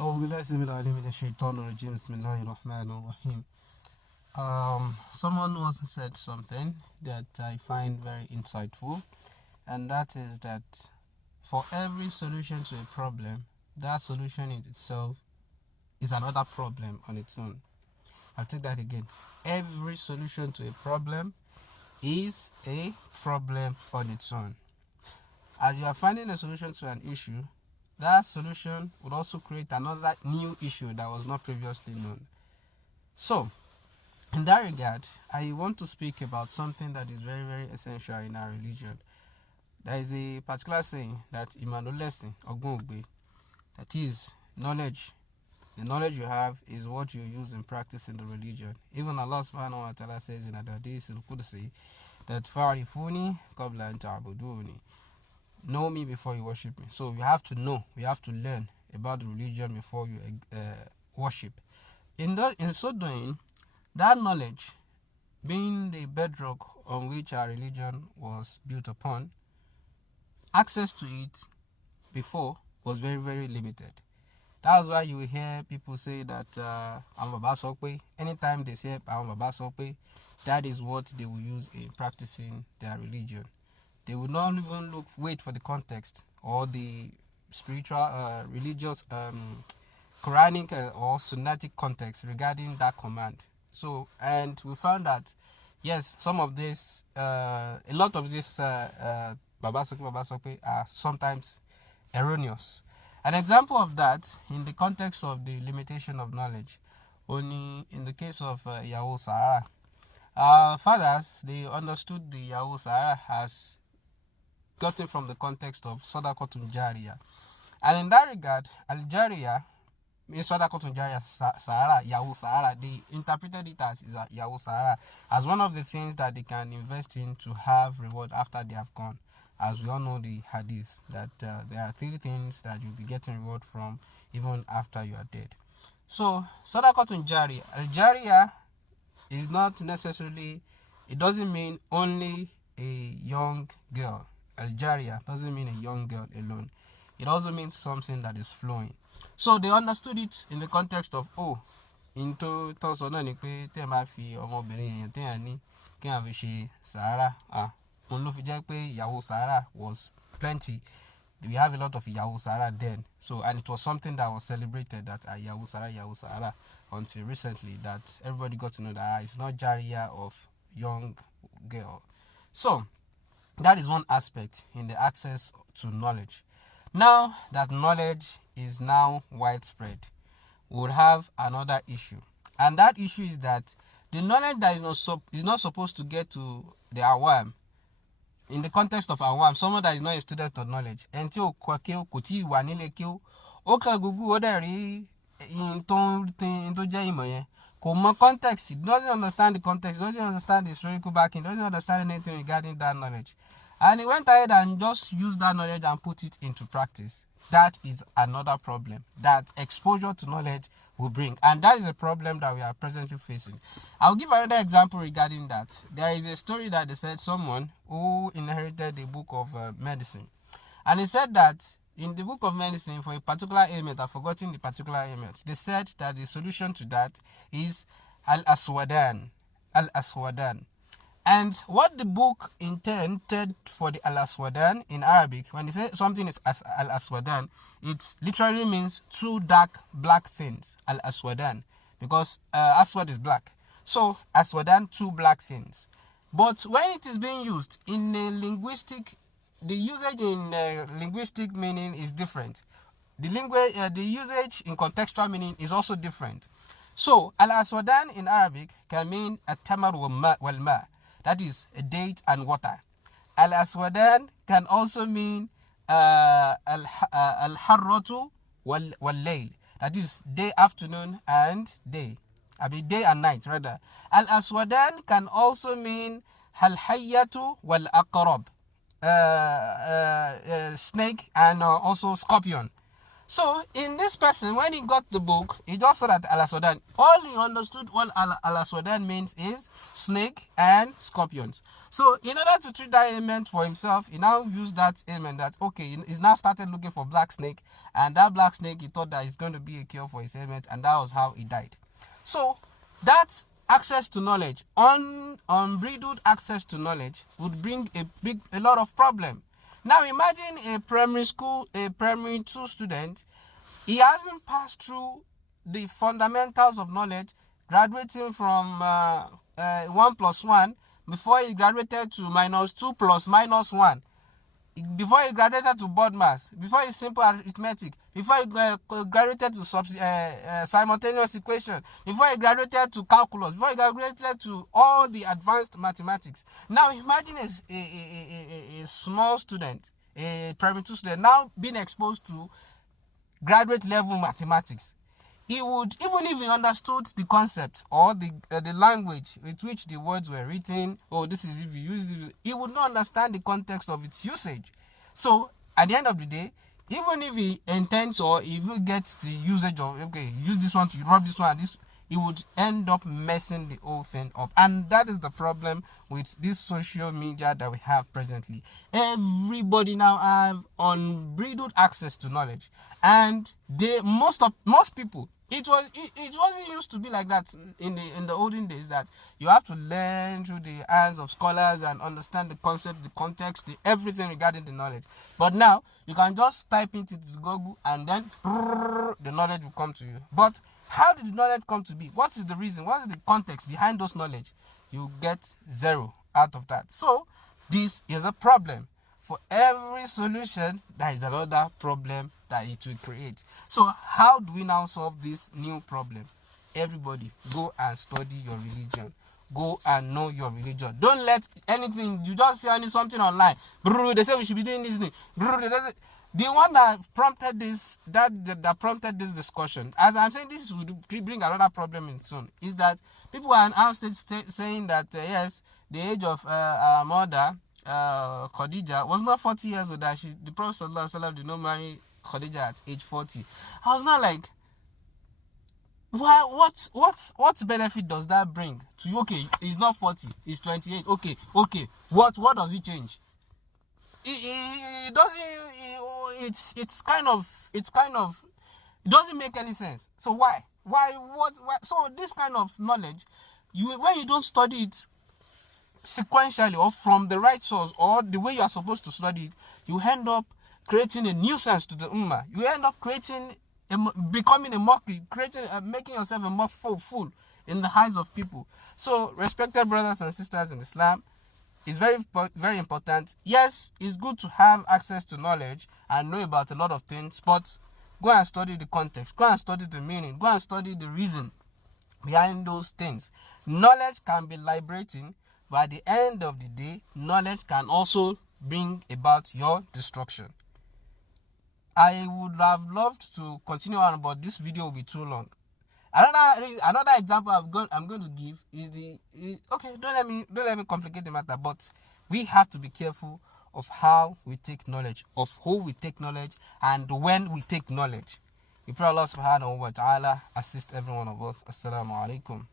أعوذ بالله السميع العليم من الشيطان الرجيم بسم الله الرحمن الرحيم. Someone once said something that I find very insightful, and that is that for every solution to a problem, that solution in itself is another problem on its own. I'll take that again. Every solution to a problem is a problem on its own. As you are finding a solution to an issue, that solution would also create another new issue that was not previously known. So, in that regard, I want to speak about something that is very, very essential in our religion. There is a particular saying that Imanolesi Ogunogbe, that is knowledge. The knowledge you have is what you use in practice in the religion. Even Allah subhanahu wa ta'ala says in Al-Hadith al-Qudsi that Fa'rifuni qabla an ta'buduni. Know me before you worship me. So we have to know, we have to learn about the religion before you worship. In so doing, that knowledge being the bedrock on which our religion was built upon, access to it before was very, very limited. That's why you will hear people say that anytime they say that is what they will use in practicing their religion. They would not even wait for the context or the spiritual, religious, Quranic or Sunnatic context regarding that command. So, and we found that, yes, some of this, a lot of this Babasope are sometimes erroneous. An example of that in the context of the limitation of knowledge, only in the case of Yahoo Sahara. Our fathers, they understood the Yahoo Sahara as gotten from the context of Sadaqatun Jariyah. And in that regard, Al-Jariyah, Sadaqatun Jariyah Sahara, Yahoo Sahara, they interpreted it as Yahoo Sahara as one of the things that they can invest in to have reward after they have gone. As we all know the hadith, that there are 3 things that you'll be getting reward from even after you are dead. So, Sadaqatun Jariyah, Al-Jariyah is not necessarily, it doesn't mean only a young girl. Al-Jariyah doesn't mean a young girl alone. It also means something that is flowing. So they understood it in the context of, into Tosona Nipe, Temafi, or Mobili, Tiani, Kiavishi, Sahara, Yahoo Sahara was plenty. We have a lot of Yahoo Sahara then. So, and it was something that was celebrated that Yahoo Sahara, until recently that everybody got to know that it's not Jariyah of young girl. So, that is one aspect in the access to knowledge. Now that knowledge is now widespread, we would have another issue. And that issue is that the knowledge that is not supposed to get to the awam, in the context of awam, someone that is not a student of knowledge, until koti wanile kio, oka gugu oderi into context, it doesn't understand the context, doesn't understand the historical backing, doesn't understand anything regarding that knowledge. And he went ahead and just used that knowledge and put it into practice. That is another problem that exposure to knowledge will bring. And that is a problem that we are presently facing. I'll give another example regarding that. There is a story that they said someone who inherited a book of medicine. And he said that in the book of medicine, for a particular ailment, I've forgotten the particular ailment, they said that the solution to that is Al-Aswadan. Al-Aswadan. And what the book intended for the Al-Aswadan in Arabic, when they say something is Al-Aswadan, it literally means 2 dark black things, Al-Aswadan, because Aswad is black. So, Aswadan, 2 black things. But when it is being used in a linguistic, the usage in linguistic meaning is different. The usage in contextual meaning is also different. So, Al-Aswadan in Arabic can mean At-Tamar wal-Ma, that is a date and water. Al-Aswadan can also mean Al-Harratu wal-Layl, that is day, afternoon, and day. Day and night, rather. Al-Aswadan can also mean Al-Hayyatu wal-Aqrab, snake and also scorpion. So in this person, when he got the book, he just saw that Al-Aswadan. All he understood what Al-Aswadan means is snake and scorpions. So in order to treat that ailment for himself, he now used that ailment that, okay, he's now started looking for black snake, and that black snake, he thought that it's going to be a cure for his ailment, and that was how he died. So that access to knowledge, unbridled access to knowledge, would bring a lot of problem. Now imagine a primary 2 student. He hasn't passed through the fundamentals of knowledge, graduating from 1 plus 1 before he graduated to -2 plus -1. Before he graduated to board mass, before he simple arithmetic, before he graduated to simultaneous equation, before he graduated to calculus, before he graduated to all the advanced mathematics. Now imagine a small student, a primary 2 student, now being exposed to graduate level mathematics. He would, even if he understood the concept or the language with which the words were written, or this is if you use this, he would not understand the context of its usage. So at the end of the day, even if he intends or even gets the usage of, okay, use this one to rub this one, this, he would end up messing the whole thing up. And that is the problem with this social media that we have presently. Everybody now have unbridled access to knowledge, and most people, it wasn't used to be like that in the olden days, that you have to learn through the hands of scholars and understand the concept, the context, everything regarding the knowledge. But now you can just type into Google and then the knowledge will come to you. But how did the knowledge come to be? What is the reason? What is the context behind those knowledge? You get 0 out of that. So this is a problem. For every solution, there is another problem that it will create. So how do we now solve this new problem? Everybody, go and study your religion. Go and know your religion. Don't let anything, you just see something online. They say we should be doing this thing. The one that prompted this, that prompted this discussion, as I'm saying, this would bring another problem in soon, is that people are now saying that yes, the age of our mother, Khadija, was not 40 years old. That the Prophet ﷺ did not marry Khadija at age 40. I was not like, why? What benefit does that bring to you? Okay, he's not 40, he's 28. Okay. What does it change? It doesn't. It's kind of. It doesn't make any sense. So why? What? So this kind of knowledge, when you don't study it sequentially or from the right source or the way you are supposed to study it, you end up creating a nuisance to the ummah. You end up becoming a mockery, making yourself a more fool in the eyes of people. So, respected brothers and sisters in Islam, it's very, very important. Yes, it's good to have access to knowledge and know about a lot of things, but go and study the context, go and study the meaning, go and study the reason behind those things. Knowledge can be liberating, but at the end of the day, knowledge can also bring about your destruction. I would have loved to continue on, but this video will be too long. Another example I'm going to give is okay. Don't let me complicate the matter, but we have to be careful of how we take knowledge, of who we take knowledge, and when we take knowledge. We pray Allah subhanahu wa ta'ala assist every one of us. Assalamu alaikum.